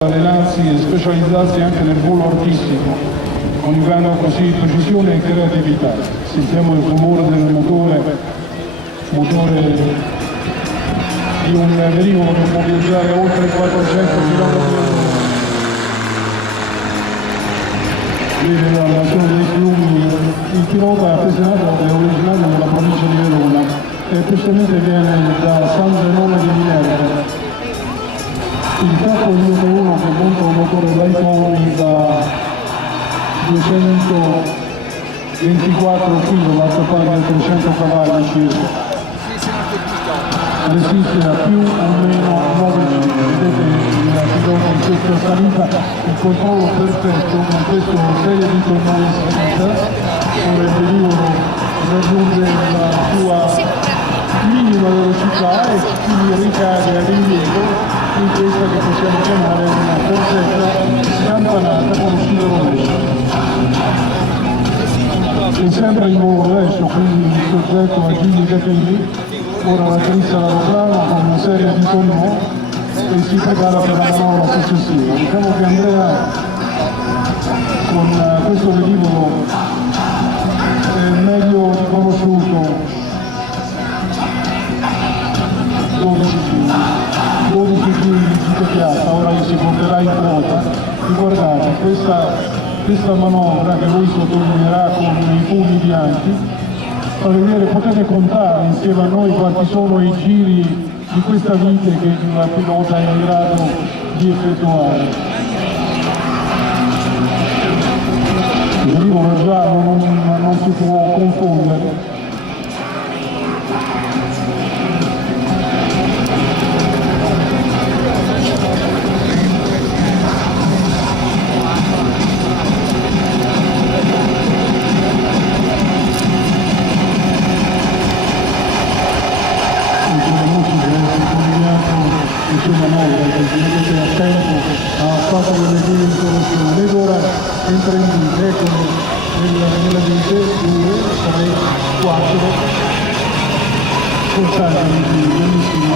allenarsi e specializzarsi anche nel volo artistico, coniugando così precisione e creatività. Sentiamo il rumore del motore di un velivolo che può viaggiare oltre i 400 km/h. Vede dalla zona dei fiumi. Il pilota appassionato è originario della provincia di Verona e precisamente viene da San Zenone di Minerva. Il capo numero 1 che monta un motore Lyconi da 224 kW pari a 300 cavalli circa. Resiste a più o meno 9 giri. Vedete il pilota in questa salita, il controllo perfetto con questa serie di tornei in salita. Ora il velivolo raggiunge la sua minima velocità e quindi ricade all'indietro in questa che possiamo chiamare una corsetta scampanata con uscita rovescio. È sempre in volo rovescio, quindi il soggetto a giri cattivi. Ora raddrizza l'aeroplano con una serie di tonneau e si prepara per la manovra successiva. Diciamo che Andrea con questo velivolo è meglio riconosciuto 12 giri di gita piatta, ora si porterà in quota. Ricordate, questa manovra che lui sottolineerà con i pugni bianchi, per vedere, potete contare insieme a noi quanti sono i giri di questa vite che il pilota è in grado di effettuare. Il velivolo è giallo, non si può confondere. Ha fatto delle linee in corruzione ed ora entra in vite, eccono nella vite 2, 3, 4 contanti di giri, bellissimo.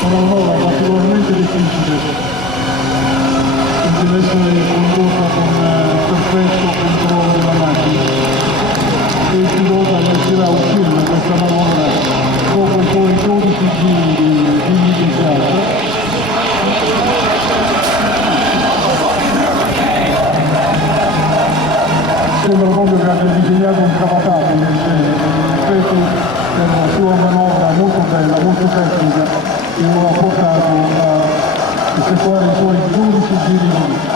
Una manovra particolarmente difficile che deve essere condotta con perfetto controllo della macchina e il pilota riuscirà a uscire da questa manovra dopo poi 12 giri di iniziata. Sembra proprio che abbia disegnato un cravattato rispetto alla sua manovra molto bella, molto tecnica, che lo ha portato a effettuare i suoi 12 giri di vita.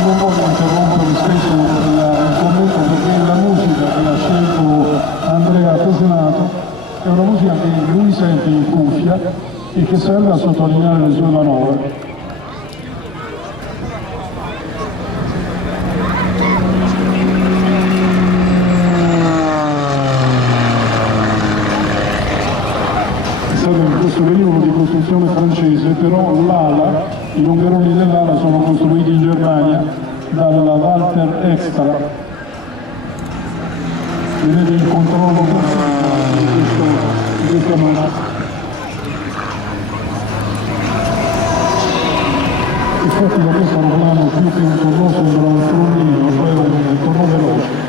Non voglio interrompere spesso il commento perché la musica che ha scelto Andrea Appassionato è una musica che lui sente in cuffia e che serve a sottolineare le sue manovre. Questo velivolo di costruzione francese, però l'ala, i longheroni dell'ala sono costruiti in Germania dalla Walter Extra. Vedete il controllo di questa macchina. Infatti da questo aeroplano più che un tornò sembra un trollino, cioè un tornò veloce.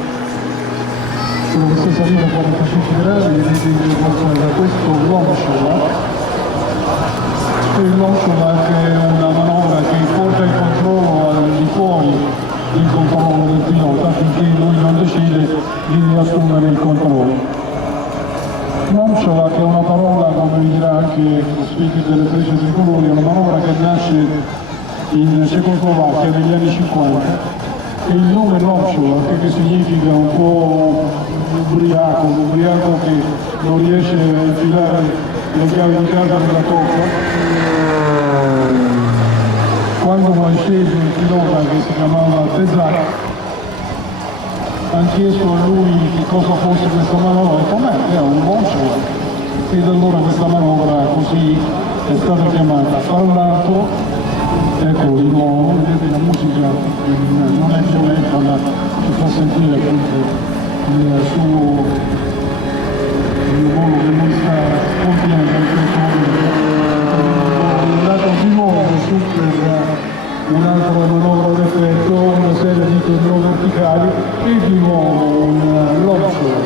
Con questa salita a 45 gradi vedete da questo launcher. Il launcher è una manovra che porta il controllo al di fuori del controllo del pilota finché lui non decide di assumere il controllo. Launcher, che è una parola, come vi dirà anche lo speaker delle Frecce Tricolori, è una manovra che nasce in Cecoslovacchia negli anni 50 e il nome launcher, che significa un po' ubriaco che non riesce a infilare le chiavi di casa nella coppa. Quando è sceso il pilota che si chiamava Tezac, hanno chiesto a lui che cosa fosse questa manovra, e com'è? È un launcher. Ed allora questa manovra così è stata chiamata. Tra l'altro, ecco di nuovo, vedete la musica non è violenta ma ci fa sentire appunto il suo volo che lui sta compiendo in questo momento. È andato di nuovo super un'altra manovra d'effetto, una serie di torneo verticali e di nuovo un lobster.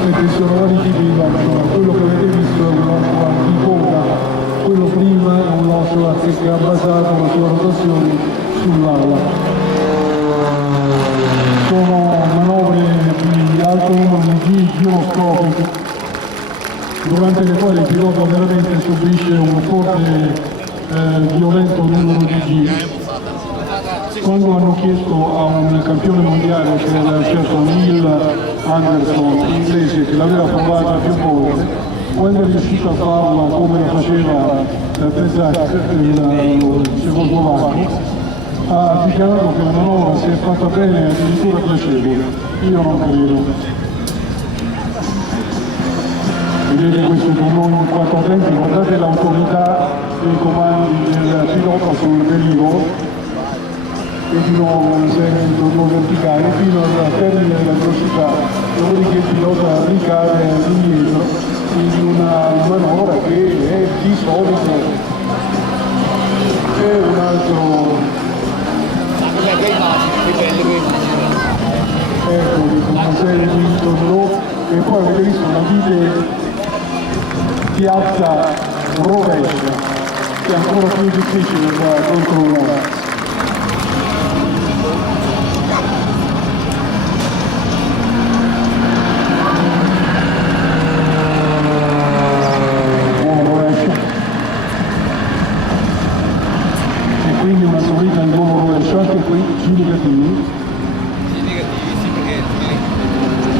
Questi sono vari tipi di lobster. Quello che avete visto è un lobster di coda, quello prima è un lobster che ha basato la sua rotazione sull'ala. Sono manovre di alto numero di giroscopi durante le quali il pilota veramente subisce un forte violento numero di giri. Quando hanno chiesto a un campione mondiale che era certo Neil Anderson, inglese, che l'aveva provata più volte, quando è riuscito a farla come la faceva Pesach, il cecoslovacco, ha dichiarato che la manovra si è fatta bene e addirittura piacevole. Io non credo. Vedete questo tornò in 4 tempi, guardate l'autorità dei comandi del pilota sul velivolo e di nuovo una serie di tornò verticali fino al termine della velocità, dopodiché il pilota ricade indietro in una manovra che è di solito è un altro ecco, una serie di tornò e poi avete visto la vite piazza rovescia, che è ancora più difficile da controllare. Buon rovescio. E quindi una salita in buon rovescio, anche qui giri cattivi.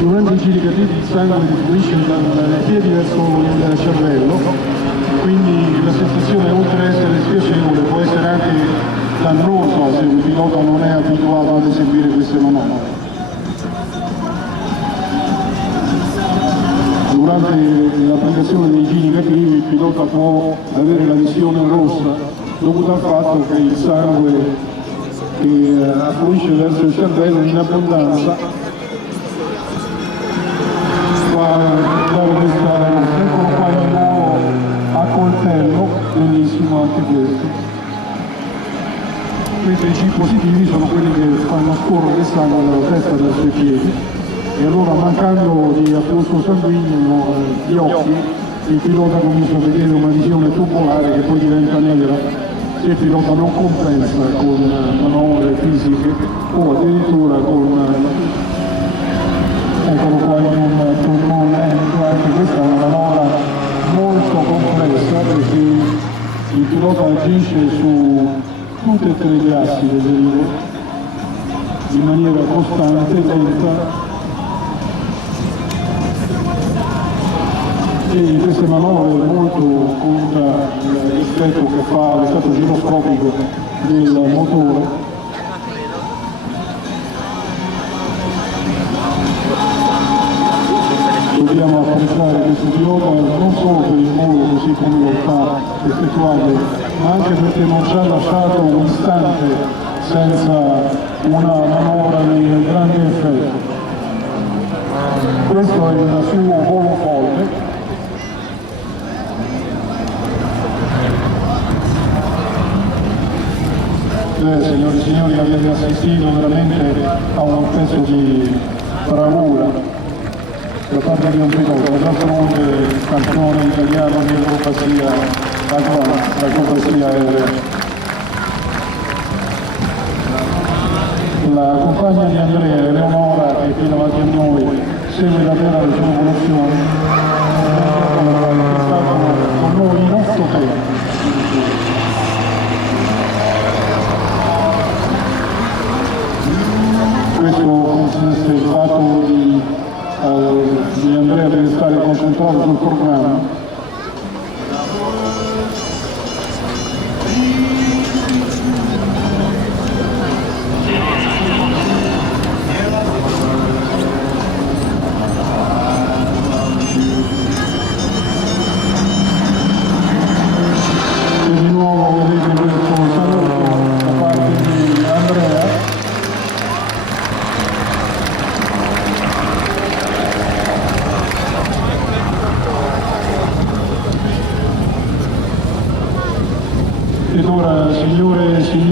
Durante i giri cattivi il sangue fluisce dai piedi verso il cervello, quindi la sensazione oltre ad essere spiacevole può essere anche dannosa se un pilota non è abituato ad eseguire queste manovre. Durante l'applicazione dei giri cattivi il pilota può avere la visione rossa dovuta al fatto che il sangue che affluisce verso il cervello in abbondanza eccolo qua in nuovo a coltello, bellissimo anche questo. Questi i G positivi sono quelli che fanno scorrere il sangue dalla testa verso i piedi e allora mancando di afflusso sanguigno gli occhi il pilota comincia a vedere una visione tubolare che poi diventa negra se il pilota non compensa con manovre fisiche o addirittura con eccolo qua in un turno lento, anche questa è una manovra molto complessa perché il pilota agisce su tutte e 3 gli assi del velivolo in maniera costante, lenta e in queste manovre molto conta l'effetto che fa l'effetto giroscopico del motore. Dobbiamo apprezzare questo pilota non solo per il modo così come lo sta effettuando, ma anche perché non ci ha lasciato un istante senza una manovra di grande effetto. Questo è il suo volo folle. Signore e signori, avete assistito veramente a un pezzo di bravura da parte di un pilota, d'altronde campione italiano di acrobazia aerea. La compagna di Andrea, Eleonora, che è qui davanti a noi, segue davvero le sue evoluzioni, è stato con noi in 8 tempi. Questo consiste il fatto di Andrea deve stare concentrato sul programma. E di nuovo vedete questo saluto da parte di Andrea. ed ora, signore e signori,